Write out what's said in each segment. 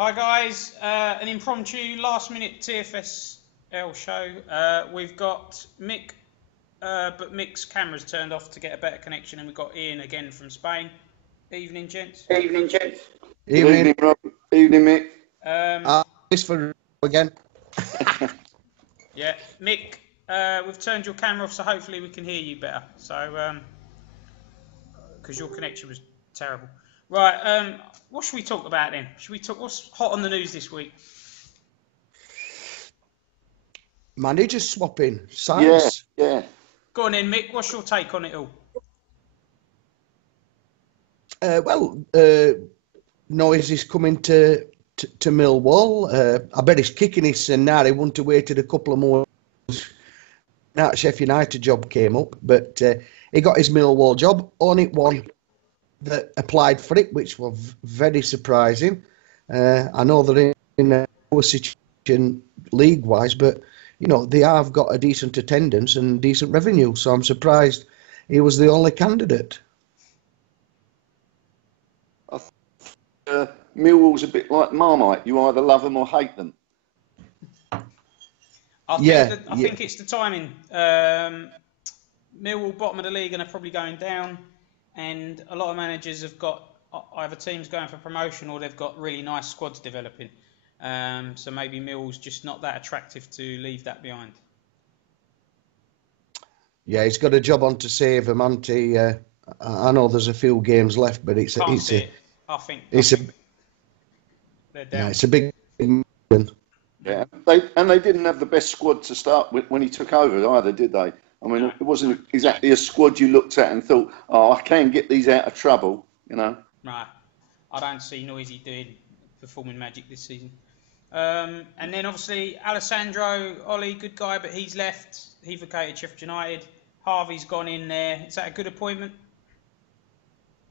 Hi guys, an impromptu last minute TFSL show. We've got Mick, but Mick's camera's turned off to get a better connection, and we've got Ian again from Spain. Evening, gents. Evening, gents. Good Evening. evening, Rob. Evening, Mick. Thanks for again. Yeah, Mick, we've turned your camera off, so hopefully we can hear you better. So, because your connection was terrible. Right, what should we talk about then? What's hot on the news this week? Manager swapping. Science. Yeah. Go on then, Mick. What's your take on it all? Noise is coming to Millwall. I bet he's kicking his now. He wouldn't have waited a couple of more. That Sheffield United job came up, but he got his Millwall job. Only one that applied for it, which was very surprising. I know they're in a poor situation league-wise, but they have got a decent attendance and decent revenue. So I'm surprised he was the only candidate. Millwall's a bit like Marmite. You either love them or hate them. I think it's the timing. Millwall, bottom of the league, and are probably going down. And a lot of managers have got either teams going for promotion or they've got really nice squads developing. So maybe Millwall's just not that attractive to leave that behind. Yeah, he's got a job on to save him, hasn't he? I know there's a few games left, but it's a big. Yeah, they didn't have the best squad to start with when he took over either, did they? I mean, it wasn't exactly a squad you looked at and thought, "Oh, I can get these out of trouble," Right. I don't see Noisy performing magic this season. And then obviously Alessandro Ollie, good guy, but he's left. He vacated Sheffield United. Harvey's gone in there. Is that a good appointment?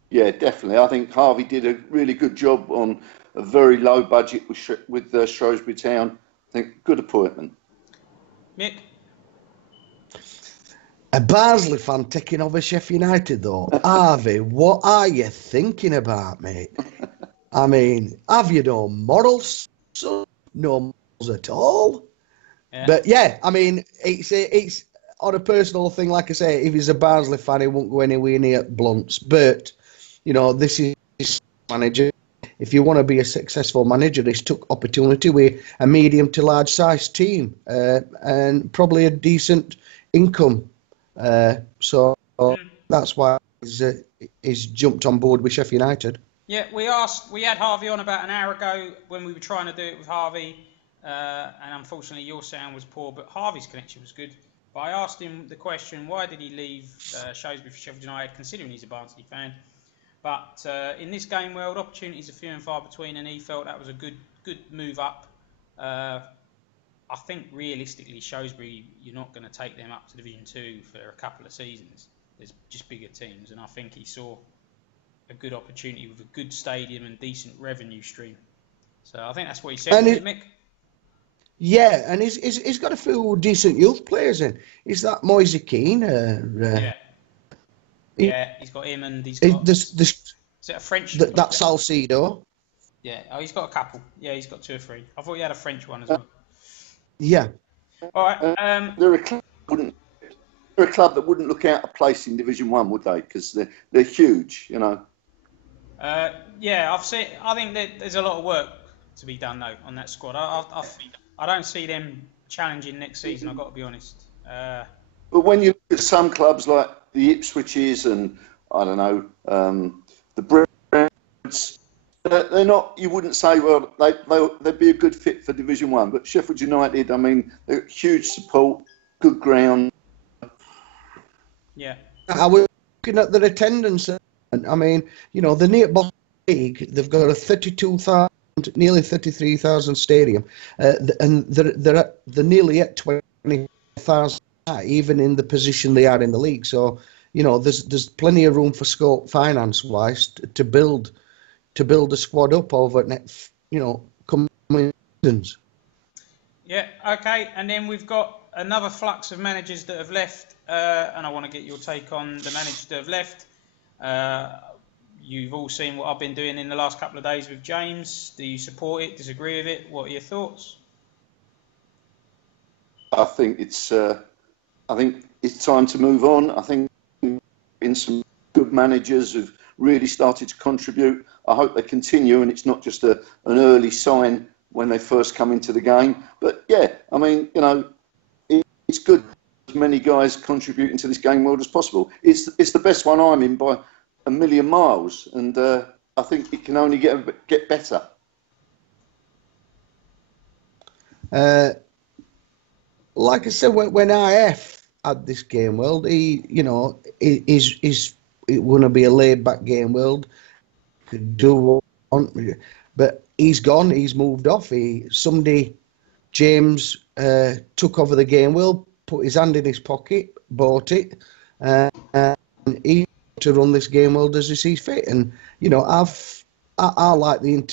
Yeah, definitely. I think Harvey did a really good job on a very low budget with Shrewsbury Town. I think good appointment. Mick? A Barnsley fan taking over Sheffield United, though. Harvey, what are you thinking about, mate? I mean, have you no morals? No morals at all? Yeah. But yeah, I mean, it's on a personal thing. Like I say, if he's a Barnsley fan, he won't go anywhere near Blunt's. But this is manager. If you want to be a successful manager, he's took opportunity with a medium to large size team and probably a decent income. So that's why he's jumped on board with Sheffield United. Yeah, we had Harvey on about an hour ago when we were trying to do it with Harvey, and unfortunately your sound was poor, but Harvey's connection was good. But I asked him the question, why did he leave Shrewsbury for Sheffield United, considering he's a Barnsley fan? But in this game world, opportunities are few and far between, and he felt that was a good move up. I think realistically, Shrewsbury, you're not going to take them up to Division 2 for a couple of seasons. There's just bigger teams, and I think he saw a good opportunity with a good stadium and decent revenue stream. So I think that's what he said, Mick. Yeah, and he's got a few decent youth players in. Is that Moise Keane? Yeah, he's got him, and he's got. Is it a French? That's Salcedo. Yeah, he's got a couple. Yeah, he's got 2 or 3. I thought he had a French one as well. Yeah. All right. They're a club that wouldn't look out of place in Division 1, would they? Because they're huge, Yeah, I think that there's a lot of work to be done though on that squad. I don't see them challenging next season. I've got to be honest. But when you look at some clubs like the Ipswiches and I don't know the Brents, they're not. You wouldn't say they'd be a good fit for Division 1. But Sheffield United, I mean, they're huge support, good ground. Yeah. I was looking at their attendance. I mean, the Netball League, they've got a 32,000, nearly 33,000 stadium, and they're nearly at 20,000, even in the position they are in the league. So, there's plenty of room for scope finance-wise to build a squad up over next, coming seasons. Yeah. Okay. And then we've got another flux of managers that have left, and I want to get your take on the managers that have left. You've all seen what I've been doing in the last couple of days with James. Do you support it, disagree with it? What are your thoughts? I think it's time to move on. I think in some good managers who've really started to contribute. I hope they continue, and it's not just an early sign when they first come into the game. But yeah, I mean, you know, it's good as many guys contributing to this game world as possible. It's the best one I'm in by a million miles, and I think it can only get better. Like I said, when IF had this game world, he, you know, is it want to be a laid back game world, could do what he want, but he's gone. He's moved off. James took over the game world, put his hand in his pocket, bought it, and he to run this game world as he sees fit. And you know, I like being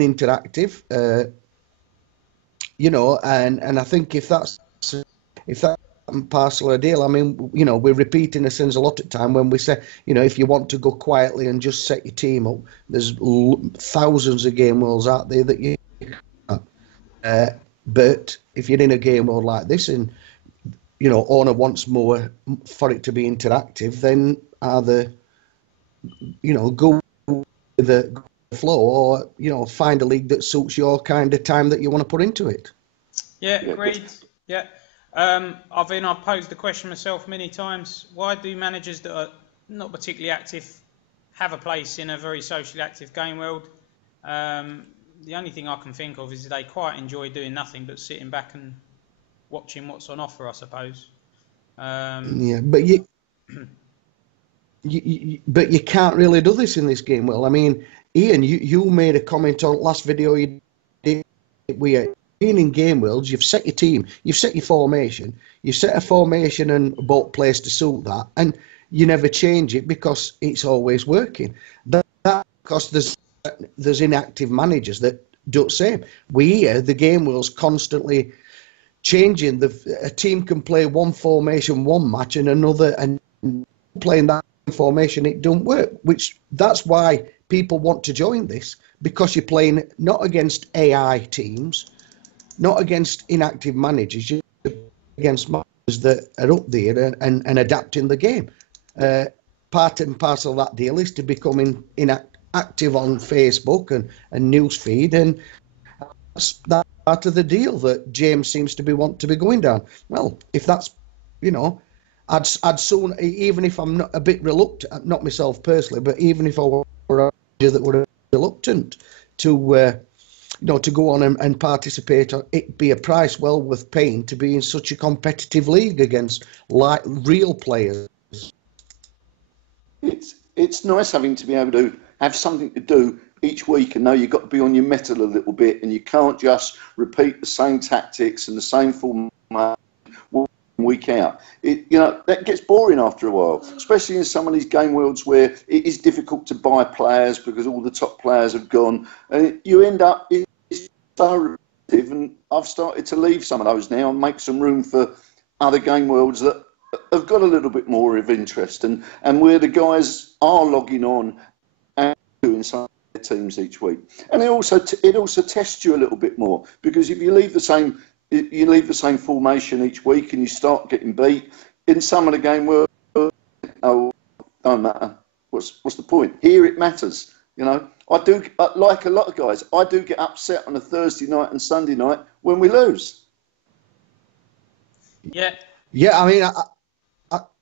interactive. You know, and I think if that's parcel of the deal, I mean, you know, we're repeating ourselves a lot of time when we say, you know, if you want to go quietly and just set your team up, there's thousands of game worlds out there that you can't. But if you're in a game world like this and, you know, owner wants more for it to be interactive, then either, you know, go with the flow or, you know, find a league that suits your kind of time that you want to put into it. Yeah, agreed. Yeah. I've posed the question myself many times. Why do managers that are not particularly active have a place in a very socially active game world? The only thing I can think of is they quite enjoy doing nothing but sitting back and watching what's on offer, I suppose. Yeah, but you can't really do this in this game. Well, I mean, Ian, you made a comment on last video you did. Being in game worlds, you've set your team, you've set your formation, you've set a formation and bought players to suit that, and you never change it because it's always working. That because there's inactive managers that do the same. We hear the game world's constantly changing. A team can play one formation one match and another, and playing that formation it don't work. That's why people want to join this, because you're playing not against AI teams, not against inactive managers, you're against managers that are up there and adapting the game. Part and parcel of that deal is to become active on Facebook and newsfeed, and that's part of the deal that James seems to want to be going down. Well, if that's, you know, I'd soon, even if I'm not a bit reluctant, not myself personally, but even if I were a manager that were reluctant to you know, to go on and participate, it'd be a price well worth paying to be in such a competitive league against like real players. It's nice having to be able to have something to do each week and know you've got to be on your mettle a little bit, and you can't just repeat the same tactics and the same format week out. You know, that gets boring after a while, especially in some of these game worlds where it is difficult to buy players because all the top players have gone, and you end up it's so repetitive. And I've started to leave some of those now and make some room for other game worlds that have got a little bit more of interest, and where the guys are logging on and doing some of their teams each week. And it also tests you a little bit more, because if you leave the same formation each week and you start getting beat in some of the game world, don't matter. What's the point? Here it matters. You know, I do, like a lot of guys, I do get upset on a Thursday night and Sunday night when we lose. Yeah. Yeah, I mean,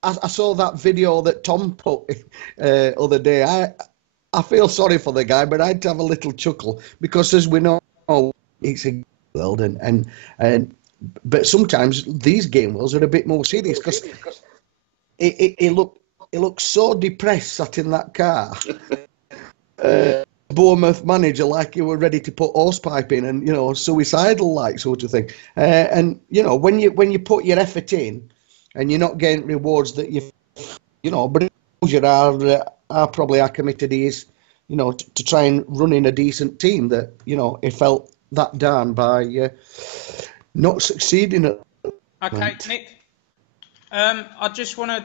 I saw that video that Tom put other day. I feel sorry for the guy, but I had to have a little chuckle because, as we know, it's a world, but sometimes these game worlds are a bit more serious because it looks so depressed sat in that car. Bournemouth manager, like you were ready to put hosepipe in, and you know, suicidal like sort of thing. And you know, when you put your effort in and you're not getting rewards that you know, but you are probably committed is, you know, to try and run in a decent team that, you know, it felt that down by not succeeding at. Okay, Nick. I just want to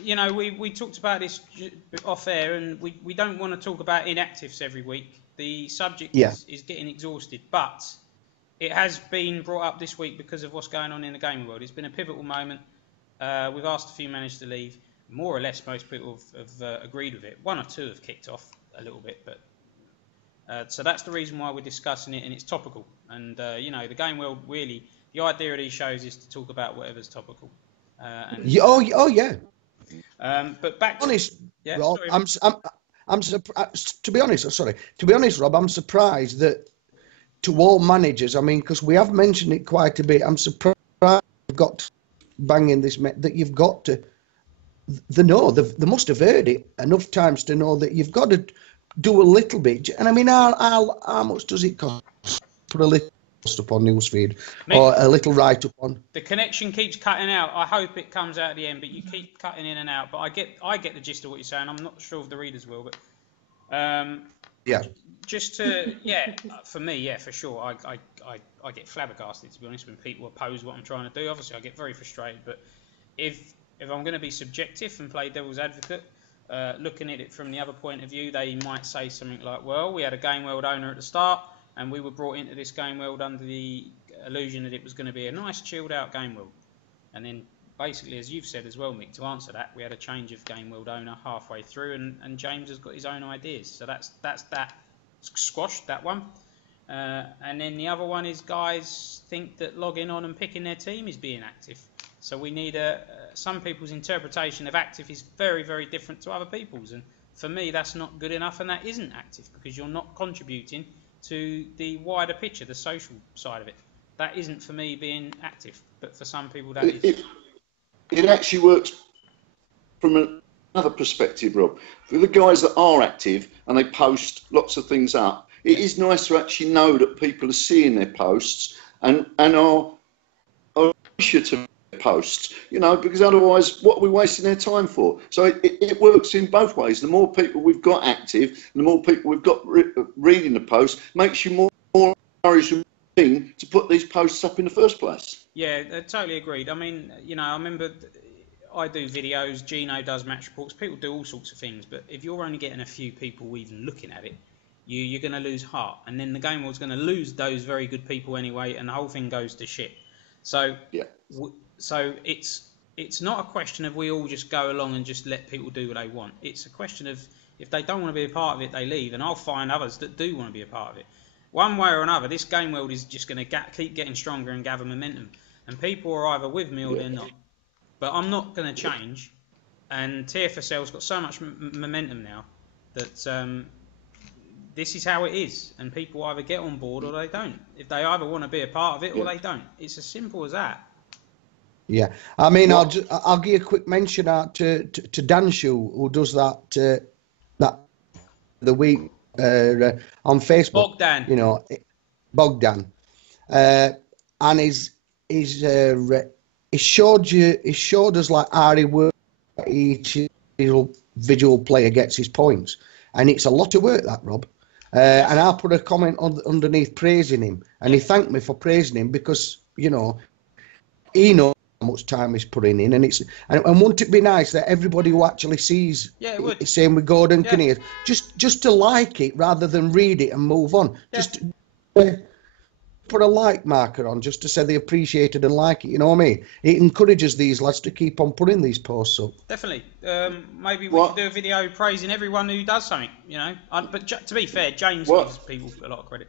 you know, we talked about this off air, and we don't want to talk about inactives every week. The subject is getting exhausted, but it has been brought up this week because of what's going on in the gaming world. It's been a pivotal moment. We've asked a few managers to leave. More or less, most people have agreed with it. One or two have kicked off a little bit, but so that's the reason why we're discussing it, and it's topical. And you know, the game world really, the idea of these shows is to talk about whatever's topical. But back to honest, yeah, Rob, sorry. I'm surprised. To be honest, Rob, I'm surprised that to all managers. I mean, because we have mentioned it quite a bit. I'm surprised you've got banging this that you've got to. They must have heard it enough times to know that you've got to do a little bit. And I mean, how much does it cost? Put a little post up on newsfeed or a little write up on. The connection keeps cutting out. I hope it comes out at the end, but you keep cutting in and out. But I get the gist of what you're saying. I'm not sure if the readers will, but yeah. Just to for me, for sure. I get flabbergasted, to be honest, when people oppose what I'm trying to do. Obviously, I get very frustrated. But if I'm going to be subjective and play devil's advocate, looking at it from the other point of view, they might say something like, "Well, we had a game world owner at the start, and we were brought into this game world under the illusion that it was going to be a nice, chilled-out game world." And then, basically, as you've said as well, Mick, to answer that, we had a change of game world owner halfway through, and James has got his own ideas. So that's that squashed, that one. And then the other one is guys think that logging on and picking their team is being active. So we need some people's interpretation of active is very, very different to other people's. And for me, that's not good enough, and that isn't active because you're not contributing to the wider picture, the social side of it. That isn't for me being active, but for some people that is. It actually works from another perspective, Rob. For the guys that are active and they post lots of things up, it is nice to actually know that people are seeing their posts and are appreciative of their posts, you know, because otherwise what are we wasting their time for? So it works in both ways. The more people we've got active, the more people we've got reading the post, makes you more encouraged to put these posts up in the first place. Yeah, totally agreed. I mean, you know, I remember I do videos, Gino does match reports, people do all sorts of things, but if you're only getting a few people even looking at it, you're going to lose heart, and then the game world's going to lose those very good people anyway, and the whole thing goes to shit. So, so it's not a question of we all just go along and just let people do what they want. It's a question of if they don't want to be a part of it, they leave, and I'll find others that do want to be a part of it. One way or another, this game world is just going to keep getting stronger and gather momentum, and people are either with me or they're not. But I'm not going to change, and TFSL's got so much momentum now that this is how it is, and people either get on board or they don't. If they either want to be a part of it or they don't. It's as simple as that. Yeah, I mean, I'll give a quick mention out to Danshu, who does that the week on Facebook. Bogdan, you know, Bogdan, and he showed us like how he works. Each individual player gets his points, and it's a lot of work, that, Rob. And I put a comment underneath praising him, and he thanked me for praising him because, you know, he knows how much time he's putting in, and wouldn't it be nice that everybody who actually sees, it would. Same with Gordon Kinnear, just to like it rather than read it and move on. Just put a like marker on just to say they appreciate it and like it, you know what I mean? It encourages these lads to keep on putting these posts up. Definitely. Maybe we should do a video praising everyone who does something, you know. But to be fair, James gives people a lot of credit.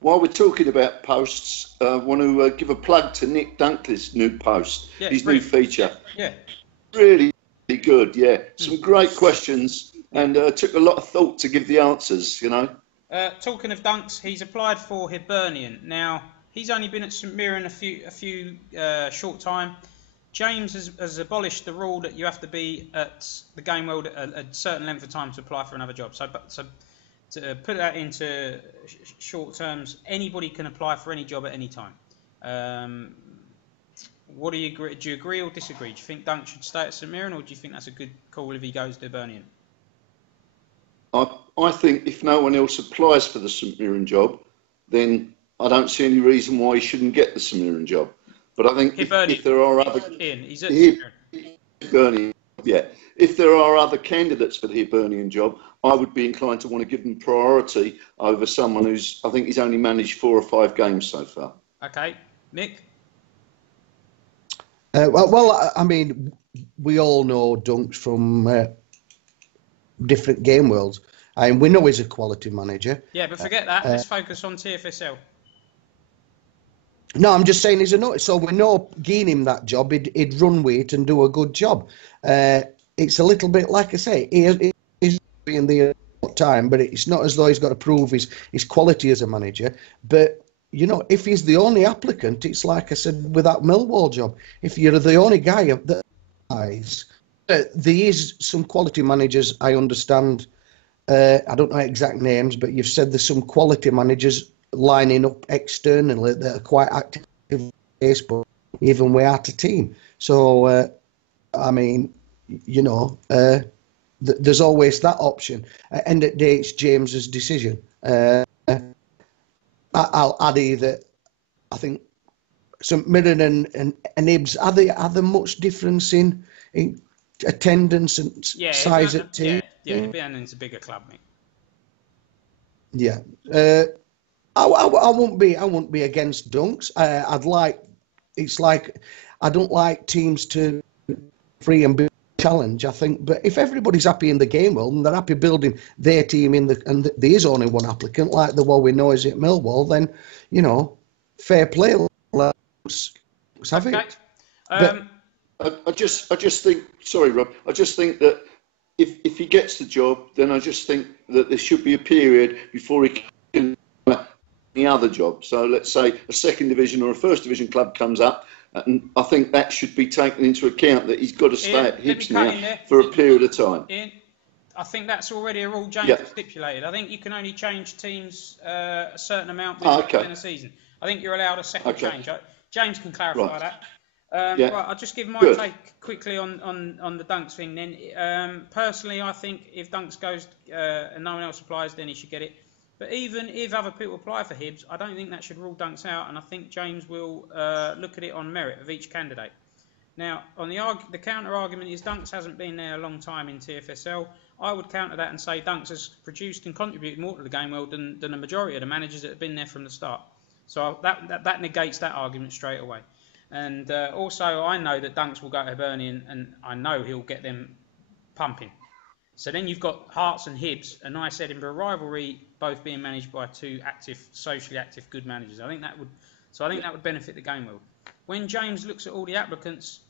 While we're talking about posts, I want to give a plug to Nick Dunkley's new post, his new feature. Yeah. Really good, Some great questions, and took a lot of thought to give the answers, you know. Talking of dunks, he's applied for Hibernian. Now, he's only been at St Mirren a few short time. James has abolished the rule that you have to be at the game world a certain length of time to apply for another job. So to put that into short terms, anybody can apply for any job at any time. What do you agree? Do you agree or disagree? Do you think Dunk should stay at St Mirren, or do you think that's a good call if he goes to Hibernian? I think if no one else applies for the St Mirren job, then I don't see any reason why he shouldn't get the St Mirren job. But I think if there are other... He's at St Mirren. Hibernian job yet. If there are other candidates for the Hibernian job, I would be inclined to want to give them priority over someone who's, I think he's only managed 4 or 5 games so far. Okay, Mick? Well, I mean, we all know Dunks from different game worlds, and we know he's a quality manager. Yeah, but forget that. Let's focus on TFSL. No, I'm just saying he's a notice. So we know giving him that job, he'd run with it and do a good job. It's a little bit, like I say, he's in the time, but it's not as though he's got to prove his quality as a manager. But, you know, if he's the only applicant, it's like I said with that Millwall job. If you're the only guy that eyes, there is some quality managers, I understand. I don't know exact names, but you've said there's some quality managers lining up externally that are quite active on Facebook, even way out of team. So, I mean, you know, there's always that option. End of the day, it's James's decision. I'll add either, I think, St Mirren and Hibs, are there much difference in attendance and size at team? Yeah, Hibernian's a bigger club, mate. Yeah. I won't be against Dunks. I don't like teams to free and build challenge, I think. But if everybody's happy in the game world and they're happy building their team and there is only one applicant, like the one we know is at Millwall, then, you know, fair play. Let's have it. I just think, sorry, Rob, I just think that if he gets the job, then I just think that there should be a period before he can any other job. So let's say a second division or a first division club comes up, and I think that should be taken into account that he's got to stay at Hibs now for a period of time. Ian, I think that's already a rule James has stipulated. I think you can only change teams a certain amount within a season. I think you're allowed a second change. James can clarify that. Right, I'll just give my take quickly on the Dunks thing then. Personally, I think if Dunks goes and no one else applies, then he should get it. But even if other people apply for Hibs, I don't think that should rule Dunks out, and I think James will look at it on merit of each candidate. Now, on the counter argument is Dunks hasn't been there a long time in TFSL. I would counter that and say Dunks has produced and contributed more to the game world than the majority of the managers that have been there from the start. So that negates that argument straight away. And also, I know that Dunks will go to Hibernian, and I know he'll get them pumping. So then you've got Hearts and Hibs, a nice Edinburgh rivalry, both being managed by two socially active, good managers. I think that would benefit the game world. When James looks at all the applicants,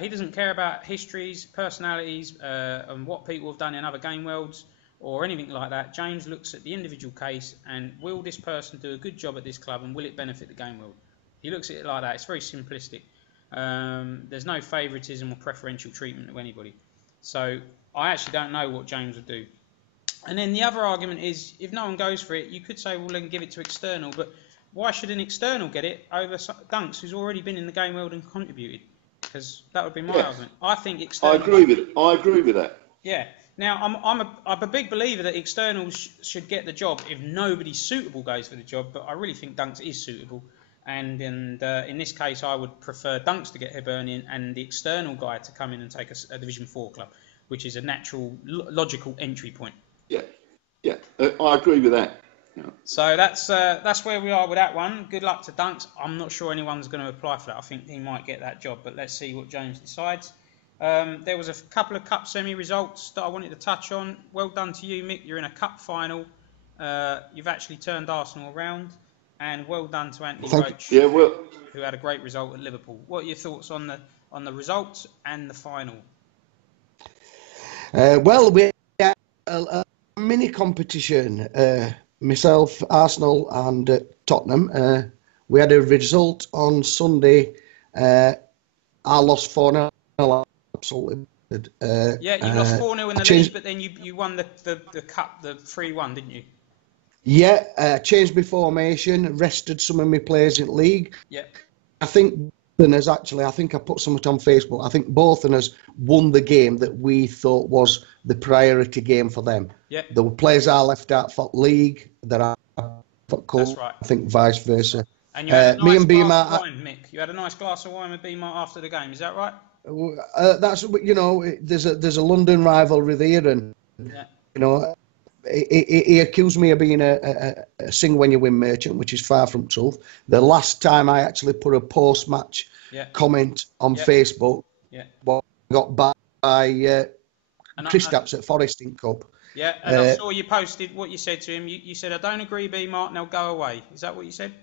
he doesn't care about histories, personalities, and what people have done in other game worlds or anything like that. James looks at the individual case and will this person do a good job at this club, and will it benefit the game world? He looks at it like that. It's very simplistic. There's no favouritism or preferential treatment of anybody. So I actually don't know what James would do. And then the other argument is, if no one goes for it, you could say, well, then give it to external. But why should an external get it over Dunks, who's already been in the game world and contributed? Because that would be my argument. I think external. I agree with that. Yeah. Now, I'm a big believer that externals should get the job if nobody suitable goes for the job. But I really think Dunks is suitable. And in this case, I would prefer Dunks to get Hibernian and the external guy to come in and take a Division 4 club, which is a natural, logical entry point. Yeah, I agree with that. Yeah. So that's where we are with that one. Good luck to Dunks. I'm not sure anyone's going to apply for that. I think he might get that job, but let's see what James decides. There was a couple of cup semi results that I wanted to touch on. Well done to you, Mick. You're in a cup final. You've actually turned Arsenal around. And well done to Anthony Roach, who had a great result at Liverpool. What are your thoughts on the results and the final? Well, we had a mini competition. Myself, Arsenal, and Tottenham. We had a result on Sunday. I lost 4-0. Absolutely. You lost 4-0 in the league, but then you won the cup, the 3-1, didn't you? Yeah, changed my formation, rested some of my players in league. Yeah. I think I put something on Facebook. I think both of us won the game that we thought was the priority game for them. Yeah. The players are left out for league, that are for cup. That's right. I think vice versa. And you had a nice glass of wine, Mick. You had a nice glass of wine with B-Mart after the game, is that right? That's there's a London rivalry there, and Yeah. He accused me of being a sing when you win merchant, which is far from truth. The last time I actually put a post-match comment on Facebook, got by Kristaps at Forest in Cup. Yeah, and I saw you posted what you said to him. You said, I don't agree, B. Martin, they'll go away. Is that what you said?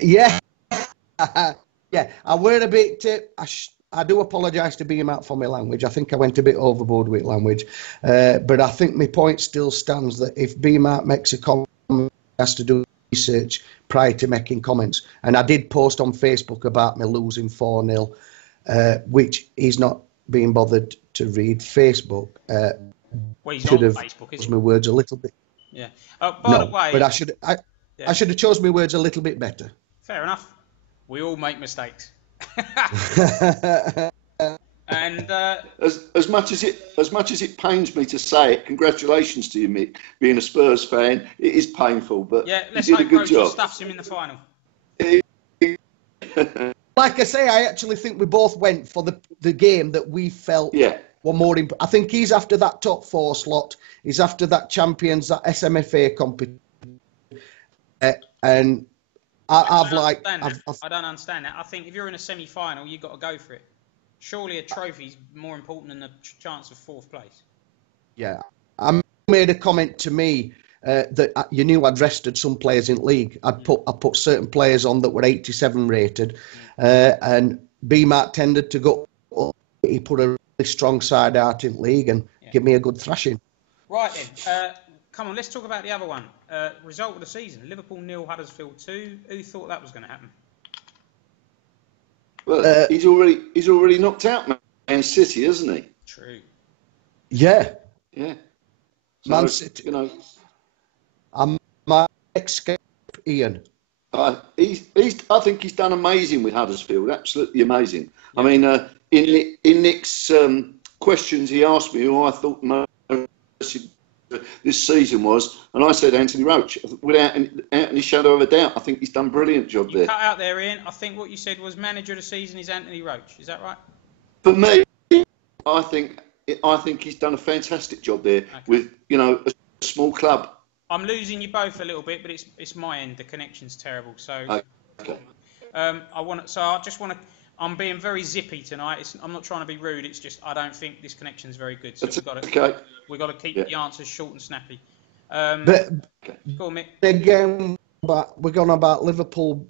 Yeah. Yeah, I were a bit... I do apologise to B. Matt for my language. I think I went a bit overboard with language. But I think my point still stands that if B. Matt makes a comment, he has to do research prior to making comments. And I did post on Facebook about me losing 4-0, which he's not being bothered to read. Facebook well, he's should on have Facebook, chose my words a little bit. Yeah. By the way... but I should have chose my words a little bit better. Fair enough. We all make mistakes. And as much as it pains me to say it, congratulations to you, Mick. Being a Spurs fan, it is painful, but let's you did hope a good Roach job. stuffs him in the final. Like I say, I actually think we both went for the game that we felt were more important. I think he's after that top 4 slot. He's after that Champions, that SMFA competition, and I don't understand that. I think if you're in a semi-final, you've got to go for it. Surely a trophy's more important than the chance of 4th place. Yeah, I made a comment to me that you knew I'd rested some players in league. I put certain players on that were 87 rated, and B-Matt tended to go. He put a really strong side out in league and give me a good thrashing. Right then. Come on, let's talk about the other one. Result of the season: Liverpool 0, Huddersfield 2. Who thought that was going to happen? Well, he's already knocked out Man City, hasn't he? True. Yeah. Yeah. So, Man City. I'm my escape, Ian. I think he's done amazing with Huddersfield. Absolutely amazing. Yeah. I mean, in Nick's questions, he asked me who I thought most this season was, and I said Anthony Roach. Without any shadow of a doubt, I think he's done a brilliant job there. Cut out there, Ian. I think what you said was manager of the season is Anthony Roach. Is that right? For me, I think he's done a fantastic job there with a small club. I'm losing you both a little bit, but it's my end. The connection's terrible. So I'm being very zippy tonight. I'm not trying to be rude. It's just I don't think this connection's very good. So we've got to keep the answers short and snappy. But go on, Mick. Again, we're going about Liverpool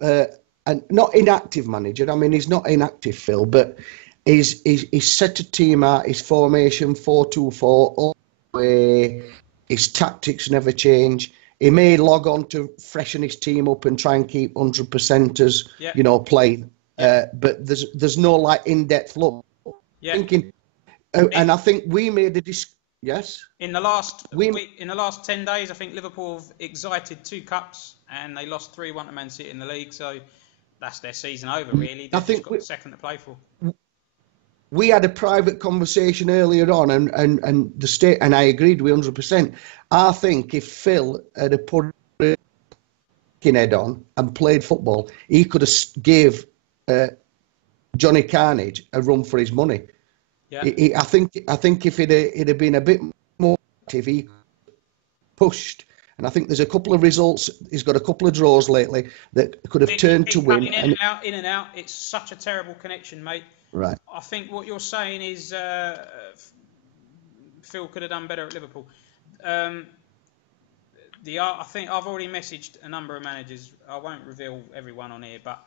and not inactive manager. I mean, he's not inactive, Phil, but he's set a team out. His formation 4-2-4 all the way. His tactics never change. He may log on to freshen his team up and try and keep 100%ers, playing. But there's no in-depth look. Yeah. Thinking, and I think we made yes. In the last week, in the last 10 days, I think Liverpool have excited 2 cups and they lost 3-1 to Man City in the league. So that's their season over, really. They've just got the second to play for. We had a private conversation earlier on, and the state, and I agreed with 100%. I think if Phil had put his head on and played football, he could have gave Johnny Carnage a run for his money. Yeah. I think if it had been a bit more active, he pushed. And I think there's a couple of results. He's got a couple of draws lately that could have turned to win. In and out. It's such a terrible connection, mate. Right. I think what you're saying is Phil could have done better at Liverpool. I think I've already messaged a number of managers. I won't reveal everyone on here, but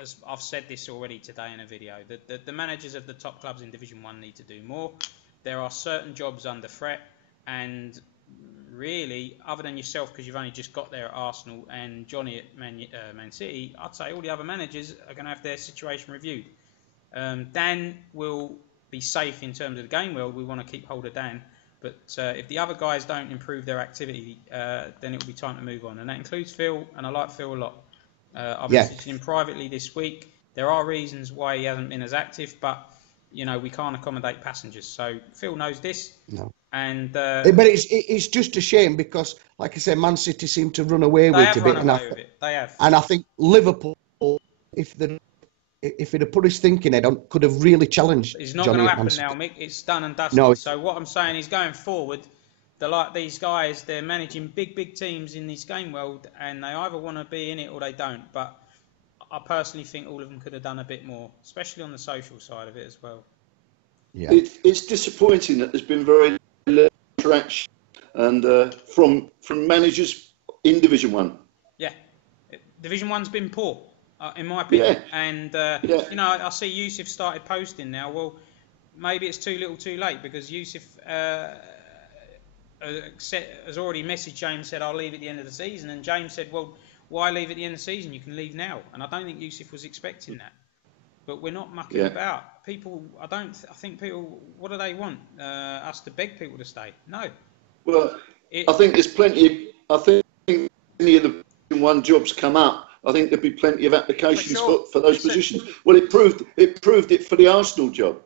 as I've said this already today in a video, the managers of the top clubs in Division 1 need to do more. There are certain jobs under threat, and really, other than yourself, because you've only just got there at Arsenal, and Johnny at Man City, I'd say all the other managers are going to have their situation reviewed. Dan will be safe in terms of the game world. We want to keep hold of Dan. But if the other guys don't improve their activity, then it will be time to move on. And that includes Phil, and I like Phil a lot. I've messaged him privately this week. There are reasons why he hasn't been as active, but, we can't accommodate passengers. So Phil knows this. No. And but it's just a shame because, like I said, Man City seem to run away with it a bit. They have. And I think Liverpool, if they're if he'd have put his thinking head on, could have really challenged. It's not Johnny going to happen Hitman. now, Mick. It's done and dusted. No. So what I'm saying is, going forward, these guys, they're managing big teams in this game world, and they either want to be in it or they don't. But I personally think all of them could have done a bit more, especially on the social side of it as well. Yeah. It's disappointing that there's been very little interaction and from managers in Division 1. Yeah. Division 1's been poor, in my opinion. Yeah. And, you know, I see Yusuf started posting now. Well, maybe it's too little too late, because Yusuf has already messaged James, said, I'll leave at the end of the season. And James said, well, why leave at the end of the season? You can leave now. And I don't think Yusuf was expecting that. But we're not mucking about. People, I think people, what do they want? Us to beg people to stay? No. Well, I think there's plenty. I think any of the Division 1 jobs come up, I think there'd be plenty of applications for those positions. Well, it proved it for the Arsenal job.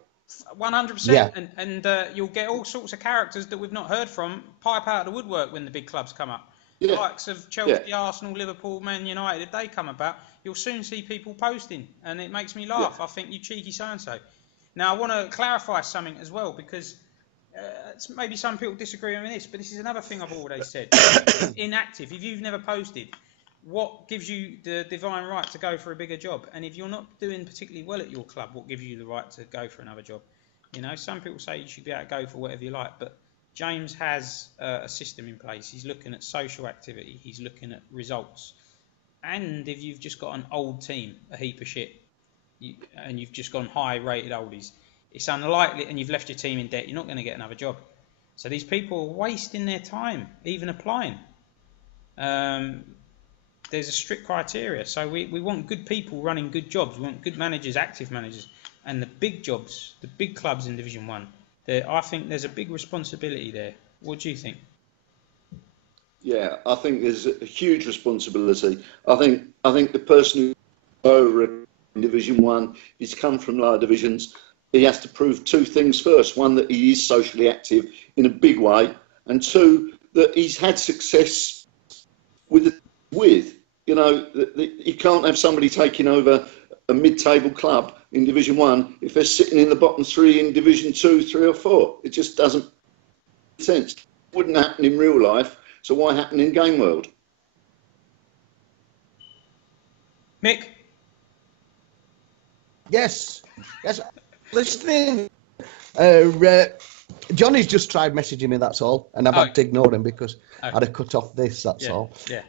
100%. Yeah. And you'll get all sorts of characters that we've not heard from pipe out of the woodwork when the big clubs come up. The likes of Chelsea, Arsenal, Liverpool, Man United, if they come about, you'll soon see people posting, and it makes me laugh. I think, you cheeky so-and-so. Now, I want to clarify something as well, because maybe some people disagree with this, but this is another thing I've always said. Inactive. If you've never posted, what gives you the divine right to go for a bigger job? And if you're not doing particularly well at your club, what gives you the right to go for another job? You know, some people say you should be able to go for whatever you like, but James has a system in place. He's looking at social activity. He's looking at results. And if you've just got an old team, a heap of shit, and you've just gone high-rated oldies, it's unlikely, and you've left your team in debt, you're not going to get another job. So these people are wasting their time, even applying. There's a strict criteria. So we want good people running good jobs. We want good managers, active managers. And the big jobs, the big clubs in Division 1, I think there's a big responsibility there. What do you think? Yeah, I think there's a huge responsibility. I think the person who's over in Division 1, he's come from lower divisions. He has to prove two things first. One, that he is socially active in a big way, and two, that he's had success with. You know, you can't have somebody taking over a mid-table club in Division 1 if they're sitting in the bottom three in Division 2, 3 or 4. It just doesn't make sense. It wouldn't happen in real life, so why happen in game world? Mick? Yes. Listening. Johnny's just tried messaging me, that's all. And I've had to ignore him because I'd have cut off this, that's all. Yeah.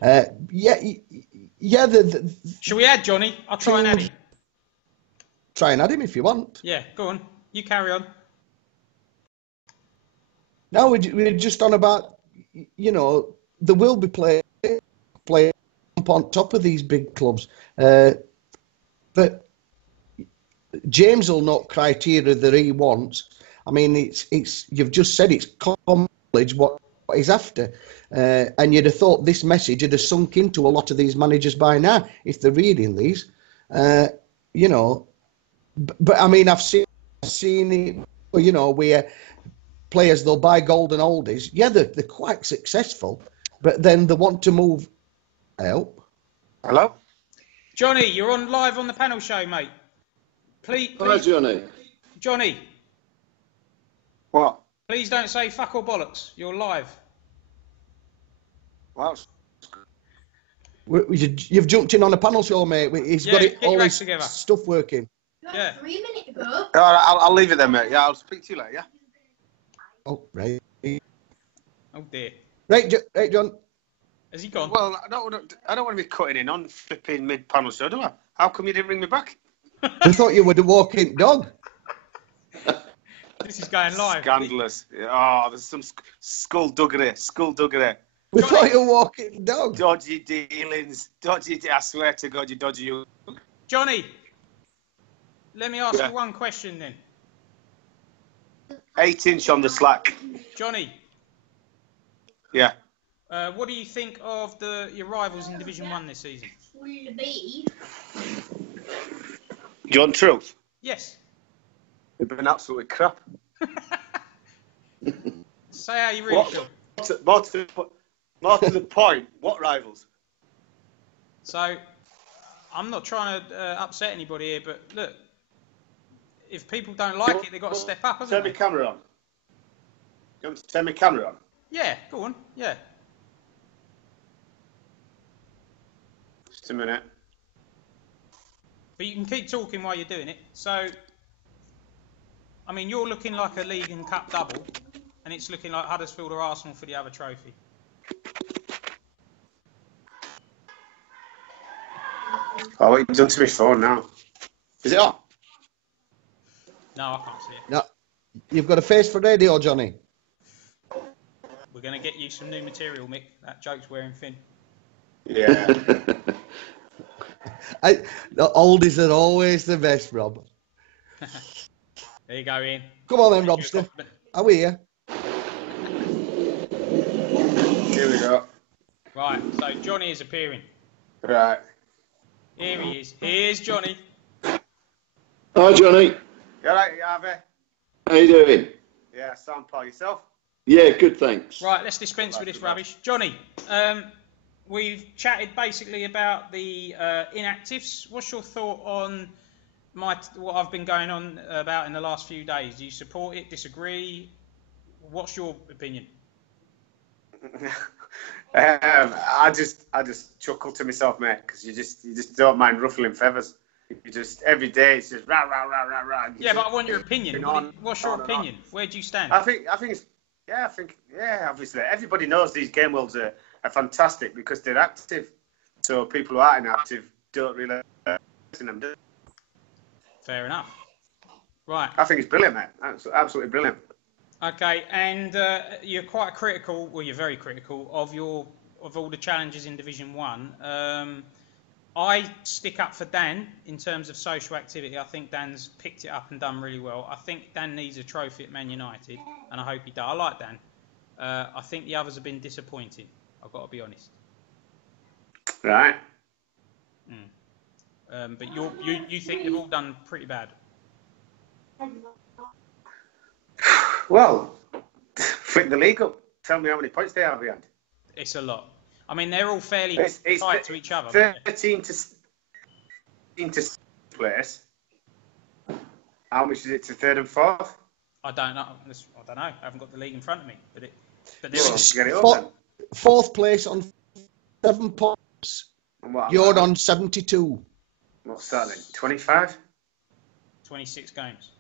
Shall we add Johnny? I'll try and add him. Try and add him if you want. Yeah, go on. You carry on. No, we're just on about, you know, there will be players on top of these big clubs. But James will know criteria that he wants. I mean, it's you've just said it's common knowledge what he's after. And you'd have thought this message had sunk into a lot of these managers by now, if they're reading these. You know, but I mean, I've seen it, you know, where players, they'll buy golden oldies. Yeah, they're quite successful, but then they want to move out. Hello? Johnny, you're on live on the panel show, mate. Please. Hello, Johnny. Johnny. What? Please don't say fuck or bollocks. You're live. Well, you've jumped in on a panel show, mate. He's got all his together. Stuff working. Yeah. 3 minutes ago. I'll leave it then, mate. Yeah, I'll speak to you later, yeah? Oh, right. Oh, dear. Right, John. Has he gone? Well, I don't want to be cutting in on flipping mid-panel show, do I? How come you didn't ring me back? I thought you were the walking dog. This is going live. Scandalous. Oh, there's some skullduggery. We thought you were walking dog. Dodgy dealings. I swear to God, you dodgy. Johnny, let me ask you one question then. 8-inch on the slack. Johnny. Yeah. What do you think of your rivals in Division 1 this season? John Truth? Yes. They've been absolutely crap. Say how you really feel. More to the point, what rivals? So, I'm not trying to upset anybody here, but look, if people don't like it, they've got to step up, haven't Turn they? my camera on. You want to turn my camera on? Yeah, go on. Yeah. Just a minute. But you can keep talking while you're doing it. So, I mean, you're looking like a league and cup double, and it's looking like Huddersfield or Arsenal for the other trophy. Oh, what you've done to my phone now. Is it on? No, I can't see it. No, you've got a face for radio, Johnny. We're going to get you some new material, Mick. That joke's wearing thin. Yeah. The oldies are always the best, Rob. There you go, Ian. Come on then, Robster. Are we here? Here we go. Right, so Johnny is appearing. Right. Here he is. Here's Johnny. Hi, Johnny. You all right, Harvey? How you doing? Yeah, sound pal. Yourself? Yeah, good, thanks. Right, let's dispense with this rubbish. Johnny, we've chatted basically about the inactives. What's your thought on what I've been going on about in the last few days? Do you support it, disagree? What's your opinion? I just chuckle to myself, mate, because you just don't mind ruffling feathers. You just every day it's just rah rah rah rah rah. Yeah, but I want your opinion. What's your opinion? Where do you stand? I think it's obviously everybody knows these game worlds are fantastic because they're active. So people who aren't inactive don't really listen to them. Fair enough. Right. I think it's brilliant, mate. Absolutely brilliant. Okay, and you're quite critical. Well, you're very critical of all the challenges in Division 1. I stick up for Dan in terms of social activity. I think Dan's picked it up and done really well. I think Dan needs a trophy at Man United, and I hope he does. I like Dan. I think the others have been disappointing. I've got to be honest. Right. But you think they've all done pretty bad. Well, flick the league up. Tell me how many points they have behind. It's a lot. I mean, they're all fairly It's tight to each other. 13 to place. How much is it to third and fourth? I don't know. I haven't got the league in front of me. But they're Well, all, get it up then. Fourth place on 7 points. And what am You're I? on 72. What's that then? 25? 26 games.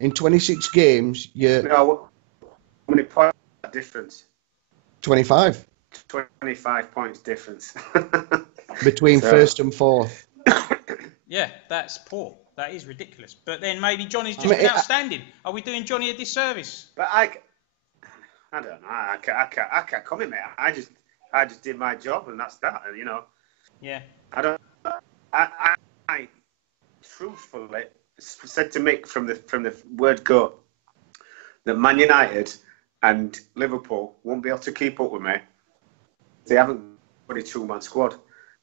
In 26 games, you're No, how many points difference? 25 25 points difference. between So- first and fourth. Yeah, that's poor. That is ridiculous. But then maybe Johnny's just I mean, been outstanding. Are we doing Johnny a disservice? But I don't know. I can't comment, mate. I just did my job, and that's that. You know. Yeah. I truthfully said to Mick from the word go that Man United and Liverpool won't be able to keep up with me. They haven't got a two-man squad.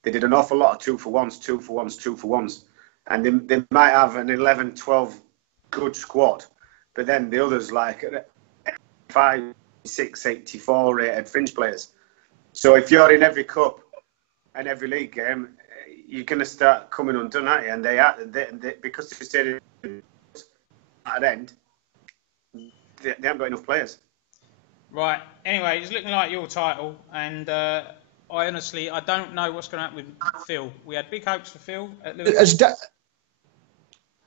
They did an awful lot of 2-for-1s, and they might have an 11, 12 good squad, but then the others like 5, 6, 84 rated fringe players. So if you're in every cup and every league game, you're going to start coming undone, aren't you? And they because they stayed at the end, they haven't got enough players. Right. Anyway, it's looking like your title, and I don't know what's going to happen with Phil. We had big hopes for Phil at Liverpool.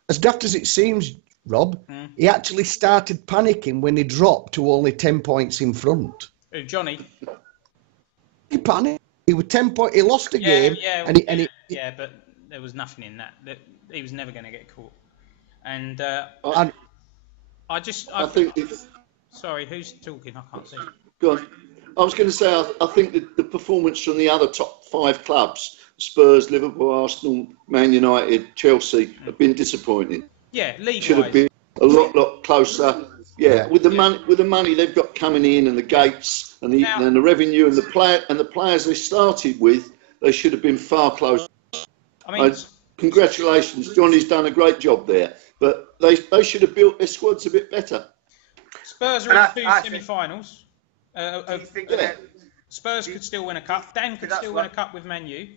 As daft as it seems, Rob, he actually started panicking when he dropped to only 10 points in front. Johnny. He panicked. He was 10 points. He lost the game. Yeah, but there was nothing in that. He was never going to get caught. And I think sorry, who's talking? I can't see. Go on. I was going to say, I think that the performance from the other top 5 clubs, Spurs, Liverpool, Arsenal, Man United, Chelsea, have been disappointing. Yeah, league Should have been a lot closer. Yeah, with the money they've got coming in and the gates and the revenue and the players they started with, they should have been far closer. I mean, congratulations, Johnny's done a great job there, but they should have built their squads a bit better. Spurs are in 2 semi-finals. Do you think Spurs could still win a cup. Dan could still win a cup with Man U.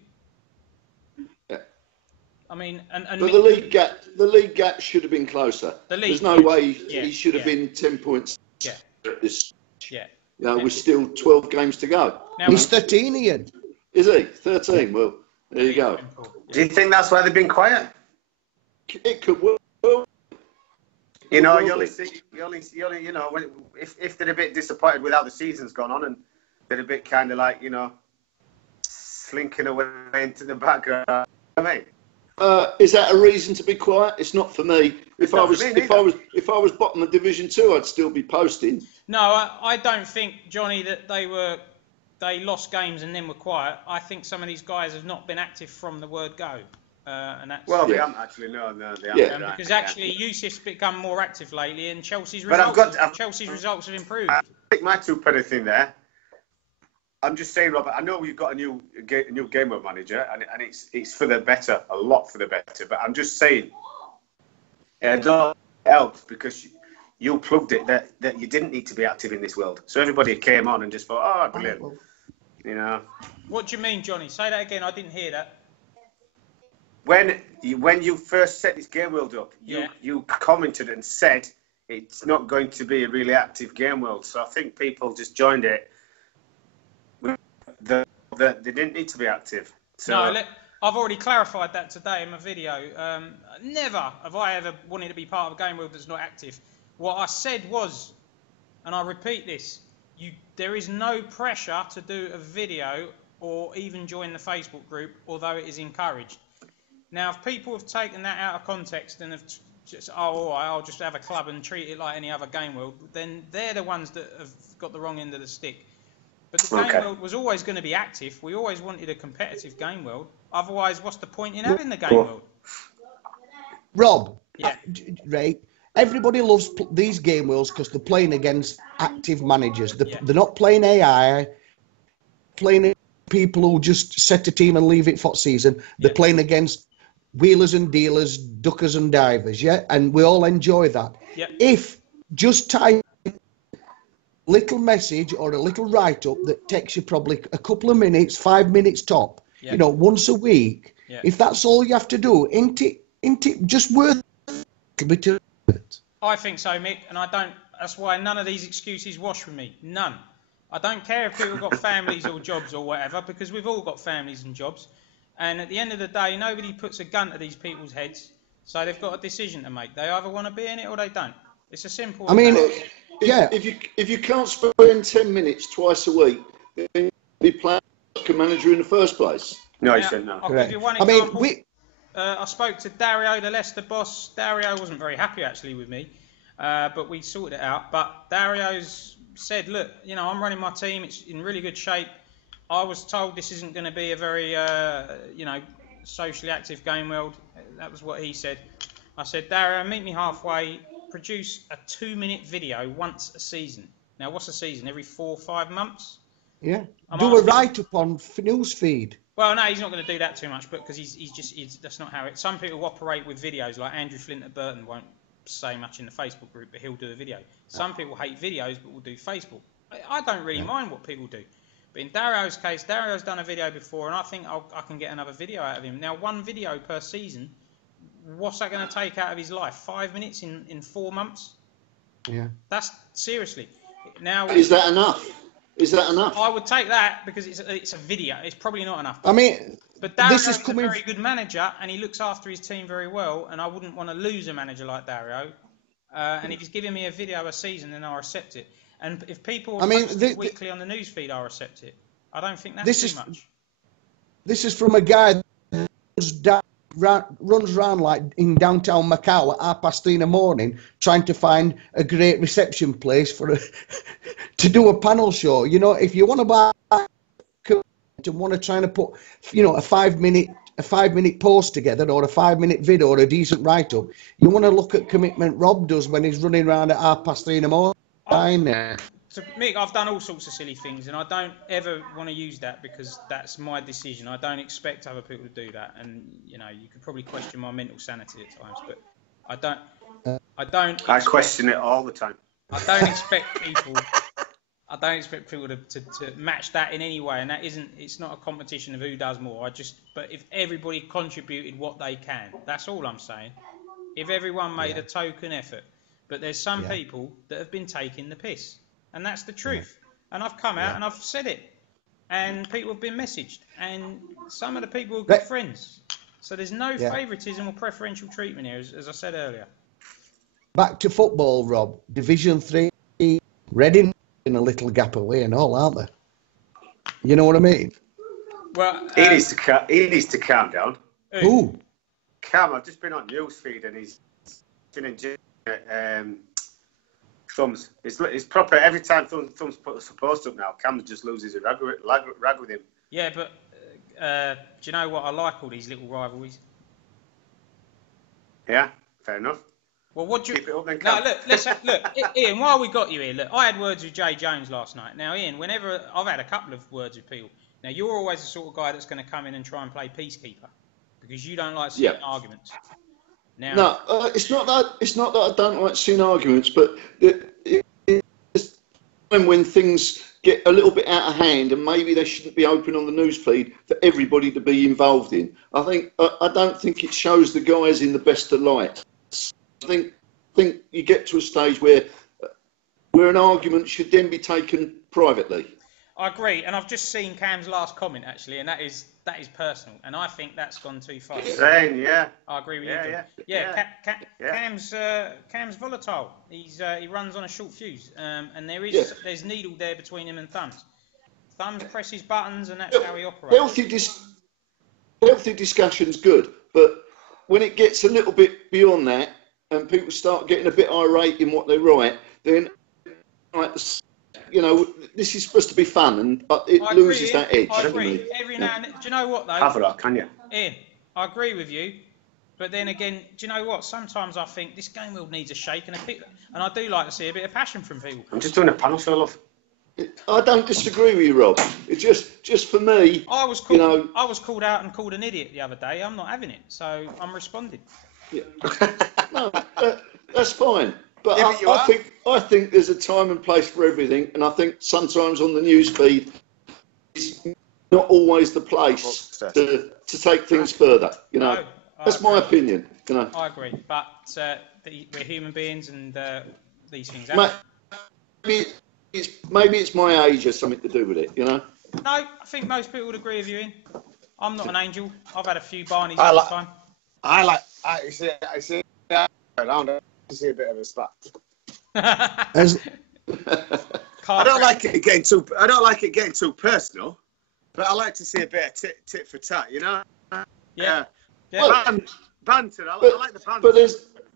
I mean, and But the league gap should have been closer. There's no way he should have been 10 points. Yeah. At this. Yeah. You know, we're still 12 games to go. Now, He's 13, Ian. Is he? 13. Well, there you go. Do you think that's why they've been quiet? It could work. You know, you only see, you know, if they're a bit disappointed with how the season's gone on and they're a bit kind of like, you know, slinking away into the background. I mean, is that a reason to be quiet? It's not for me. If I was bottom of Division 2, I'd still be posting. No, I don't think, Johnny, that they lost games and then were quiet. I think some of these guys have not been active from the word go. And that's, well, they haven't actually. No, they haven't. Because actually, Yusuf's become more active lately, and Chelsea's results have improved. I think my two-penny thing there. I'm just saying, Robert. I know we've got a new game mode manager, and it's for the better, a lot for the better. But I'm just saying, it helped because you plugged it that you didn't need to be active in this world. So everybody came on and just thought, oh, brilliant. You know. What do you mean, Johnny? Say that again. I didn't hear that. When you first set this game world up, you commented and said it's not going to be a really active game world. So I think people just joined it. They didn't need to be active. So, no, I've already clarified that today in my video. Never have I ever wanted to be part of a game world that's not active. What I said was, and I repeat this, there is no pressure to do a video or even join the Facebook group, although it is encouraged. Now, if people have taken that out of context and have just, I'll just have a club and treat it like any other game world, then they're the ones that have got the wrong end of the stick. But the game world was always going to be active. We always wanted a competitive game world. Otherwise, what's the point in having the game world? Rob, right? Everybody loves these game worlds because they're playing against active managers. They're not playing AI, playing people who just set a team and leave it for season. They're playing against wheelers and dealers, duckers and divers, and we all enjoy that. If just type a little message or a little write-up that takes you probably a couple of minutes, 5 minutes top, you know, once a week, if that's all you have to do, ain't it just worth a little bit of it? I think so, Mick, and that's why none of these excuses wash with me. None. I don't care if people have got families or jobs or whatever, because we've all got families and jobs. And at the end of the day, nobody puts a gun to these people's heads, so they've got a decision to make. They either want to be in it or they don't. It's a simple. I mean, if you can't spend 10 minutes twice a week, then you be playing like a manager in the first place. No, you shouldn't. No. I'll give you one example. I spoke to Dario, the Leicester boss. Dario wasn't very happy actually with me, but we sorted it out. But Dario's said, look, you know, I'm running my team. It's in really good shape. I was told this isn't going to be a very, you know, socially active game world. That was what he said. I said, Dario, meet me halfway. Produce a 2-minute video once a season. Now, what's a season? Every 4 or 5 months? Yeah. Do a write-up on newsfeed. Well, no, he's not going to do that too much, but because he's that's not how it. Some people operate with videos, like Andrew Flint at Burton won't say much in the Facebook group, but he'll do a video. Some people hate videos, but will do Facebook. I don't really mind what people do. But in Dario's case, Dario's done a video before, and I think I can get another video out of him. Now, 1 video per season, what's that going to take out of his life? 5 minutes in 4 months? Yeah. That's seriously. Now, is that enough? Is that enough? I would take that because it's a video. It's probably not enough. I mean, but Dario's a very good manager, and he looks after his team very well. And I wouldn't want to lose a manager like Dario. And if he's giving me a video a season, then I'll accept it. And if people post it weekly on the newsfeed, I'll accept it. I don't think that's too much. This is from a guy that runs around like in downtown Macau at 3:30 in the morning, trying to find a great reception place to do a panel show. You know, if you want to buy and want to try to put, you know, a 5 minute post together or a 5 minute video or a decent write up, you want to look at commitment Rob does when he's running around at 3:30 in the morning. So, Mick, I've done all sorts of silly things, and I don't ever want to use that because that's my decision. I don't expect other people to do that, and you know, you could probably question my mental sanity at times, but I don't. I question it all the time. I don't expect people I don't expect people to match that in any way, and that isn't. It's not a competition of who does more. But if everybody contributed what they can, that's all I'm saying. If everyone made a token effort, but there's some people that have been taking the piss, and that's the truth. And I've come out and I've said it, and people have been messaged, and some of the people are good friends. So there's no favouritism or preferential treatment here, as I said earlier. Back to football, Rob. Division 3, Reading in a little gap away and all, aren't they? You know what I mean? Well, he needs to calm down. Who? Cam, I've just been on newsfeed and he's been in jail. Thumbs. It's proper. Every time Thumbs puts a post up now, Cam just loses a rag with him. Yeah, but do you know what? I like all these little rivalries. Yeah, fair enough. Well, what do you... Keep it up then, Cam. No, look, Ian, while we got you here, look, I had words with Jay Jones last night. Now, Ian, whenever... I've had a couple of words with people. Now, you're always the sort of guy that's going to come in and try and play peacekeeper because you don't like seeing arguments. Now, no, it's not that I don't like seeing arguments, but it's when things get a little bit out of hand and maybe they shouldn't be open on the newsfeed for everybody to be involved in. I don't think it shows the guys in the best of light. I think you get to a stage where an argument should then be taken privately. I agree, and I've just seen Cam's last comment actually, and that is personal, and I think that's gone too far. Same, yeah. I agree with you. Yeah. Cam's volatile. He runs on a short fuse, and there's needle there between him and Thumbs. Thumbs presses buttons, and that's how he operates. Healthy discussion's good, but when it gets a little bit beyond that, and people start getting a bit irate in what they write, then, you know, this is supposed to be fun, and it loses that edge. I agree. Every now and then, do you know what though? Have it, can you? Ian, I agree with you, but then again, do you know what? Sometimes I think this game world needs a shake and a kick, and I do like to see a bit of passion from people. I'm just doing a panel for love. I don't disagree with you, Rob. It's just for me. I was called out and called an idiot the other day. I'm not having it, so I'm responding. Yeah. No, that's fine. But I think there's a time and place for everything, and I think sometimes on the news feed it's not always the place to take things further. You know, that's my opinion. You know, I agree, but we're human beings, and these things happen. Maybe it's my age or something to do with it. You know. No, I think most people would agree with you, Ian. I'm not an angel. I've had a few Barneys all the time. I see around to see a bit of a spat. I don't like it getting too personal, but I like to see a bit of tit for tat, you know. Yeah. Banter. I like the banter. But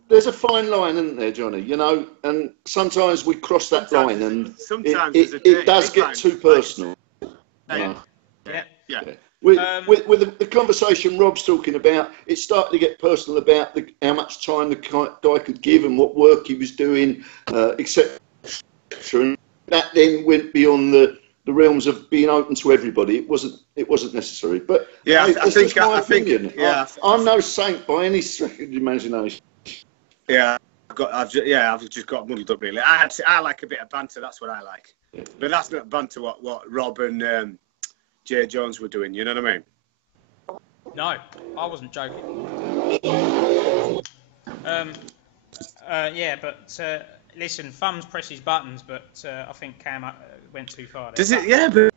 there's a fine line, isn't there, Johnny? You know, and sometimes we cross that line, and it does get too personal. Yeah. With the conversation Rob's talking about, it started to get personal about how much time the guy could give and what work he was doing, etc. And that then went beyond the realms of being open to everybody. It wasn't necessary. But yeah, I think my opinion. Yeah, I'm no saint by any stretch of the imagination. Yeah, I've just got muddled up really. I like a bit of banter. That's what I like. Yeah. But that's not banter. What Rob and Jay Jones were doing, you know what I mean? No, I wasn't joking. Listen, Thumbs presses buttons, but I think Cam went too far there. Does it? Yeah, but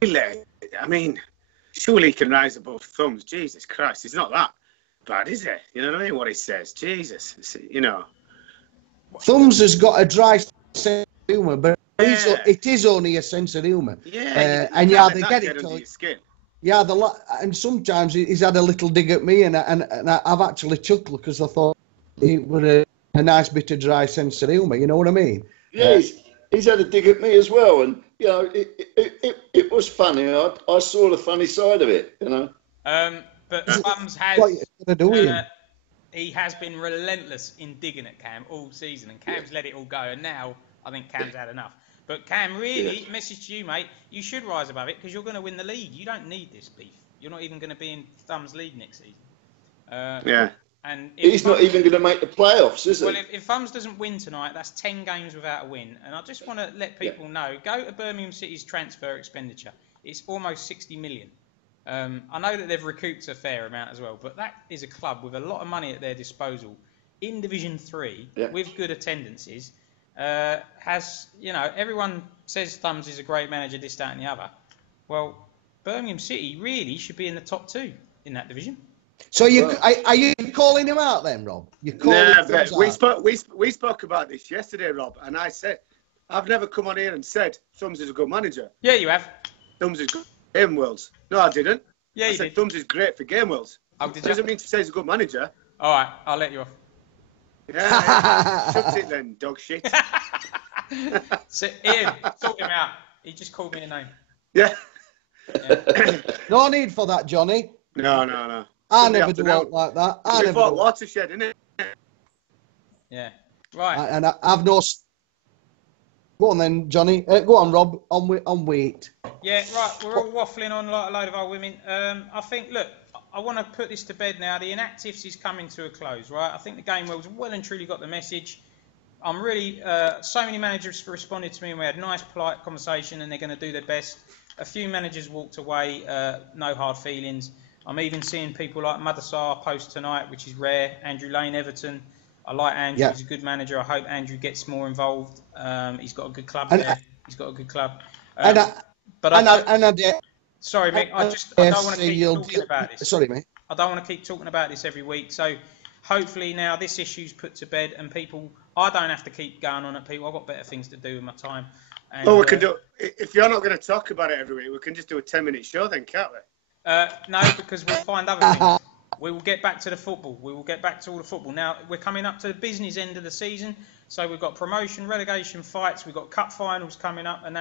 really, I mean, surely he can rise above Thumbs. Jesus Christ, it's not that bad, is it? You know what I mean? What he says, Jesus, you know. Thumbs has got a dry sense of humour, but it is only a sense of humour. Yeah, and they get it. Yeah, and sometimes he's had a little dig at me, and I've actually chuckled because I thought it was a nice bit of dry sense of humour. You know what I mean? Yeah, he's had a dig at me as well, and you know it was funny. I saw the funny side of it. You know. But Thumbs has. He has been relentless in digging at Cam all season, and Cam's let it all go, and now I think Cam's had enough. But Cam, really, message to you, mate, you should rise above it because you're going to win the league. You don't need this beef. You're not even going to be in Thumbs' league next season. And if He's not even going to make the playoffs, is he? Well, if Thumbs doesn't win tonight, that's 10 games without a win. And I just want to let people know, go to Birmingham City's transfer expenditure. It's almost 60 million. I know that they've recouped a fair amount as well, but that is a club with a lot of money at their disposal in Division 3 with good attendances. Everyone says Thumbs is a great manager, this, that and the other. Well, Birmingham City really should be in the top 2 in that division. So are you calling him out then, Rob? We spoke about this yesterday, Rob, and I said I've never come on here and said Thumbs is a good manager. Yeah, you have. Thumbs is good for Game Worlds. No, I didn't. Yeah, I you said did. Thumbs is great for Game Worlds. Oh, did you? Doesn't mean to say he's a good manager. All right, I'll let you off. Yeah, shut it then, dog shit. So, Ian, sort him out. He just called me a name. Yeah. No need for that, Johnny. No. I never do out like that. I never do. Watershed, innit? Yeah. Right. And I've no. Go on then, Johnny. Go on, Rob. On wheat. Yeah, right. We're all waffling on like a load of old women. I think, look, I want to put this to bed now. The inactives is coming to a close, right? I think the game world's well and truly got the message. I'm really, so many managers responded to me and we had a nice, polite conversation and they're going to do their best. A few managers walked away, no hard feelings. I'm even seeing people like Madasar post tonight, which is rare. Andrew Lane, Everton. I like Andrew. Yeah. He's a good manager. I hope Andrew gets more involved. He's got a good club there. He's got a good club. Sorry, Mick. I don't want to keep talking about this. Sorry, mate. I don't want to keep talking about this every week. So hopefully now this issue's put to bed and people. I don't have to keep going on at people. I've got better things to do with my time. And, we can do. If you're not going to talk about it every week, we can just do a 10-minute show then, can't we? No, because we'll find other things. We will get back to the football. We will get back to all the football. Now, we're coming up to the business end of the season, so we've got promotion, relegation fights, we've got cup finals coming up, and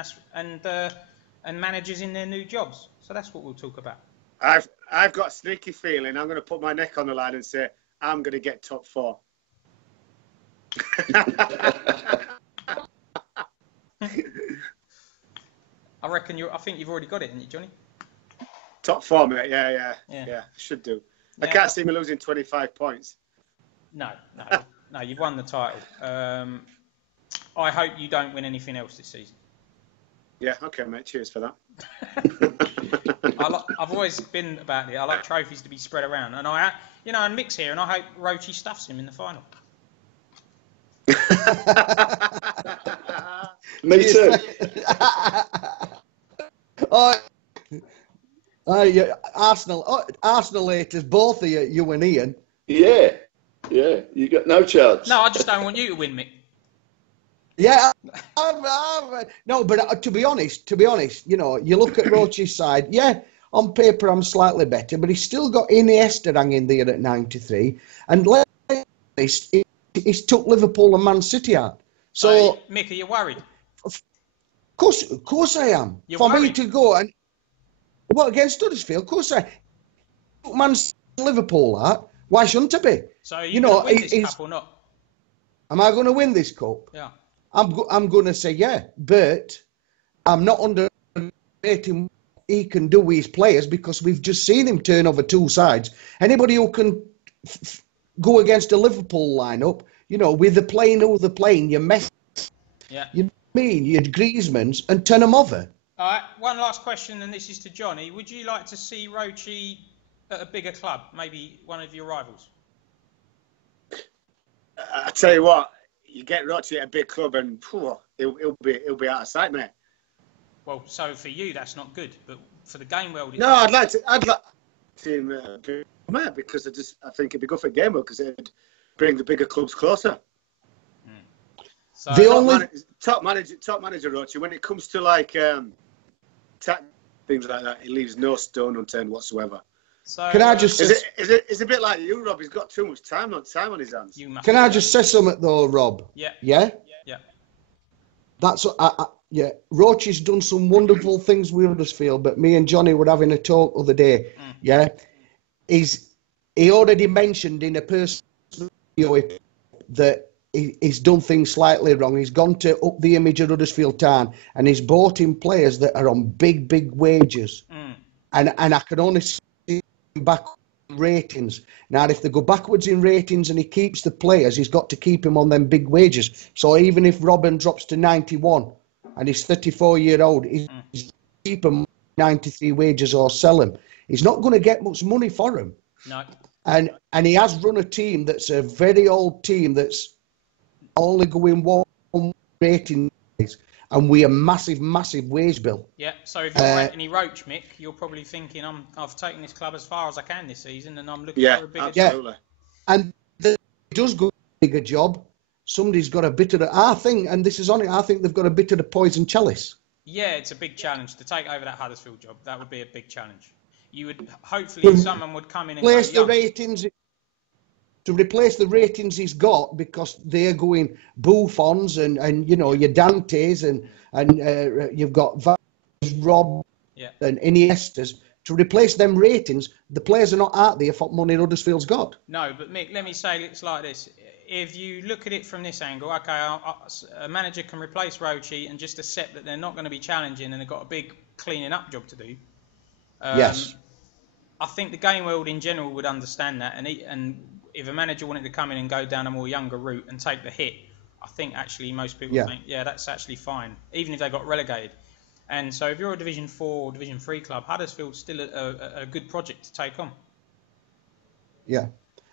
managers in their new jobs. So that's what we'll talk about. I've got a sneaky feeling I'm going to put my neck on the line and say I'm going to get top 4. I think you've already got it, haven't you, Johnny? Top 4, mate. Yeah. Should do. I can't see me losing 25 points. No. You've won the title. I hope you don't win anything else this season. Yeah. Okay, mate. Cheers for that. I've always been about it. I like trophies to be spread around, and and Mick's here, and I hope Roachy stuffs him in the final. Me too. Arsenal haters, both of you and Ian. Yeah, you got no chance. No, I just don't want you to win, Mick. Yeah, no, but to be honest, you look at Roach's side. Yeah, on paper I'm slightly better, but he's still got Iniesta hanging there at 93, and he's took Liverpool and Man City out. So, Mick, are you worried? Of course I am. You're For worried? me to go and against Huddersfield, of course I. Man City, Liverpool out. Why shouldn't I be? So are you going to win this cup or not? Am I going to win this cup? Yeah. I'm going to say yeah, but I'm not underrating what he can do with his players because we've just seen him turn over two sides. Anybody who can go against a Liverpool lineup, with the playing who they're playing, you mess. Yeah. You had Griezmann's and turn them over. All right. One last question, and this is to Johnny. Would you like to see Roachy at a bigger club, maybe one of your rivals? I tell you what. You get Roachy at a big club and he'll be out of sight, mate. Well, so for you that's not good, but for the game world. No, I'd like to see him mate, because I think it'd be good for game world because it'd bring the bigger clubs closer. So top manager Roachy. When it comes to like things like that, he leaves no stone unturned whatsoever. So, can I just? It's a bit like you, Rob. He's got too much time on his hands. Can I just say something though, Rob? Yeah. Yeah. Yeah. That's yeah. Roachy's done some wonderful things with Huddersfield, but me and Johnny were having a talk the other day. Yeah. He already mentioned in a personal video that he's done things slightly wrong. He's gone to up the image of Huddersfield Town and he's bought in players that are on big wages. And I can only see him back ratings. Now, if they go backwards in ratings and he keeps the players, he's got to keep him on them big wages. So even if Robin drops to 91 and he's 34-year-old, he's keep him 93 wages or sell him. He's not going to get much money for him. No. And he has run a team that's a very old team that's only going one rating, and we a massive wage bill. Yeah, so if you're Anthony Roach, Mick, you're probably thinking, I've taken this club as far as I can this season, and I'm looking for a bigger job. Yeah, and he does go a bigger job. Somebody's got a bit of the, I think, and this is on it, I think they've got a bit of the poison chalice. Yeah, it's a big challenge to take over that Huddersfield job. That would be a big challenge. You would, hopefully, someone would come in and replace the ratings. To replace the ratings he's got, because they're going Buffons and you know, your Dantes and you've got Rob and Iniestas. To replace them ratings, the players are not out there for money Huddersfield's got. No, but Mick, let me say it's like this. If you look at it from this angle, okay, a manager can replace Roachy and just accept that they're not going to be challenging and they've got a big cleaning up job to do. Yes. I think the game world in general would understand that, and if a manager wanted to come in and go down a more younger route and take the hit, I think actually most people think, that's actually fine, even if they got relegated. And so if you're a Division 4 or Division 3 club, Huddersfield's still a good project to take on. Yeah.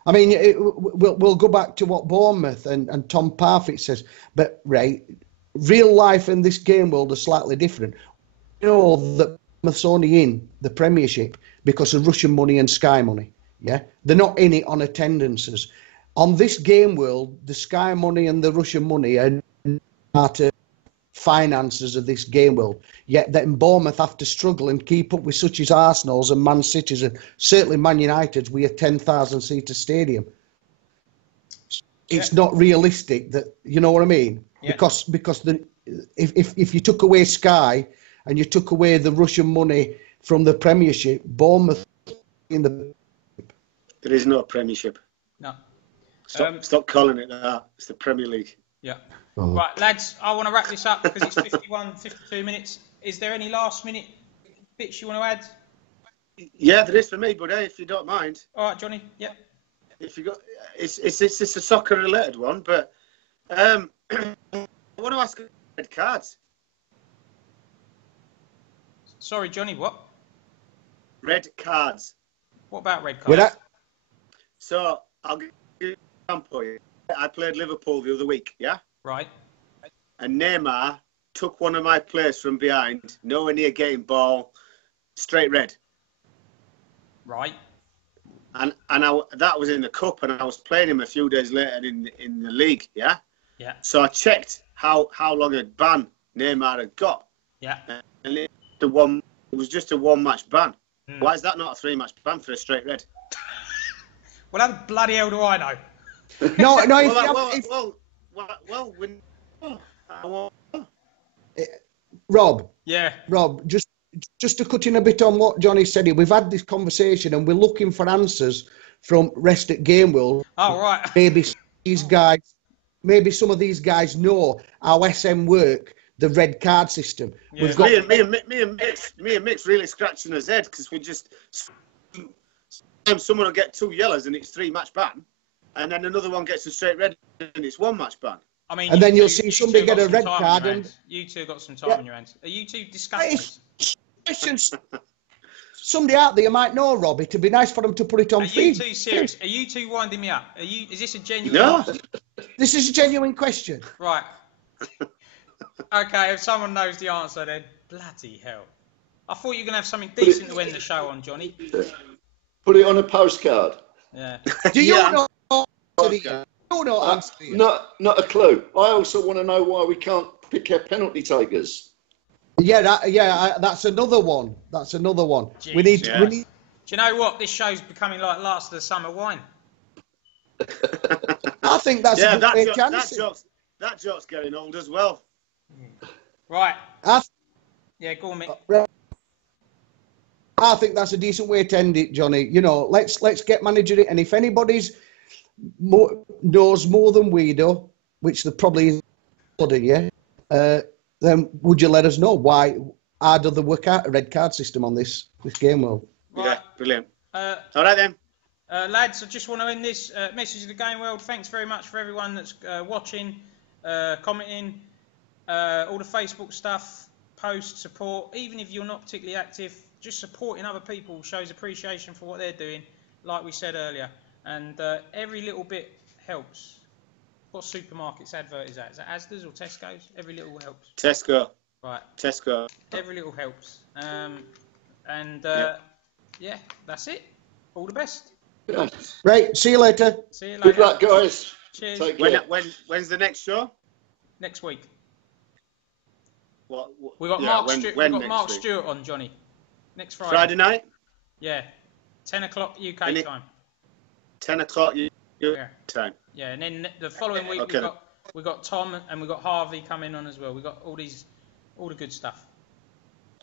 I mean, we'll go back to what Bournemouth and Tom Parfitt says, but real life in this game world are slightly different. You know that Bournemouth's only in the Premiership because of Russian money and Sky money. Yeah, they're not in it on attendances. On this game world, the Sky money and the Russian money are part of finances of this game world. Yet then Bournemouth have to struggle and keep up with such as Arsenal's and Man City's and certainly Man United's with a 10,000-seater stadium. It's not realistic that, you know what I mean? Yeah. Because if you took away Sky and you took away the Russian money from the Premiership, Bournemouth in the... There is no Premiership. No. Stop calling it that. It's the Premier League. Yeah. Oh. Right, lads, I want to wrap this up because it's 52 minutes. Is there any last-minute bits you want to add? Yeah, there is for me, but if you don't mind. All right, Johnny. Yeah. If you got, it's a soccer-related one, but I want to ask red cards. Sorry, Johnny. What? Red cards. What about red cards? So I'll give you an example. I played Liverpool the other week, yeah? Right. And Neymar took one of my players from behind, nowhere near getting ball, straight red. Right. And that was in the cup, and I was playing him a few days later in the league, yeah? Yeah. So I checked how long a ban Neymar had got. Yeah. And it was just a one-match ban. Why is that not a 3-match ban for a straight red? Well, how bloody hell do I know? No. Rob. Yeah. Rob, just to cut in a bit on what Johnny said here, we've had this conversation and we're looking for answers from Rest at Game World. Oh, right. Maybe some of these guys know how SM work, the red card system. Yeah. We've got me and Mick's really scratching his head because we just someone will get 2 yellows and it's 3-match ban, and then another one gets a straight red and it's 1-match ban. I mean, and then you'll see somebody get a red card and you two got some time on your hands. Are you two discussing? Somebody out there might know, Rob. It'd be nice for them to put it on feed. Are you two serious? Are you two winding me up? Is this a genuine? No. Answer? This is a genuine question. Right. Okay, if someone knows the answer, then bloody hell. I thought you were going to have something decent to end the show on, Johnny. Put it on a postcard. Yeah. Do you know? Not a clue. I also want to know why we can't pick our penalty takers. That's another one. Jeez. We need. Do you know what? This show's becoming like Last of the Summer Wine. I think that's a good way to that joke's getting old as well. Right. Yeah, go on, Mick. I think that's a decent way to end it, Johnny. You know, let's get manager it, and if anybody's knows more than we do, which there probably is, then would you let us know why? How do they work out a red card system on this game world? Right. Yeah, brilliant. All right then. Lads, I just want to end this message of the game world. Thanks very much for everyone that's watching, commenting, all the Facebook stuff, post support. Even if you're not particularly active, just supporting other people shows appreciation for what they're doing, like we said earlier. And every little bit helps. What supermarkets advert is that? Is that Asda's or Tesco's? Every little helps. Tesco. Right. Tesco. Every little helps. Yeah, that's it. All the best. Yeah. Right, see you later. See you later. Good luck, guys. Cheers. Take care. When's the next show? Next week. What We got yeah, Mark. when We got next Mark week? Stewart on, Johnny. Next Friday. Friday night, Yeah, 10 o'clock UK Any- time. 10 o'clock your Yeah. time. Yeah, and then the following week Okay. we got Tom and we got Harvey coming on as well. We got all the good stuff.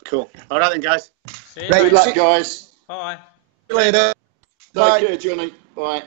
Cool. All right then, guys. See you Right. Good later. luck, guys. Bye. See you later. Take Bye. care, Johnny. Bye.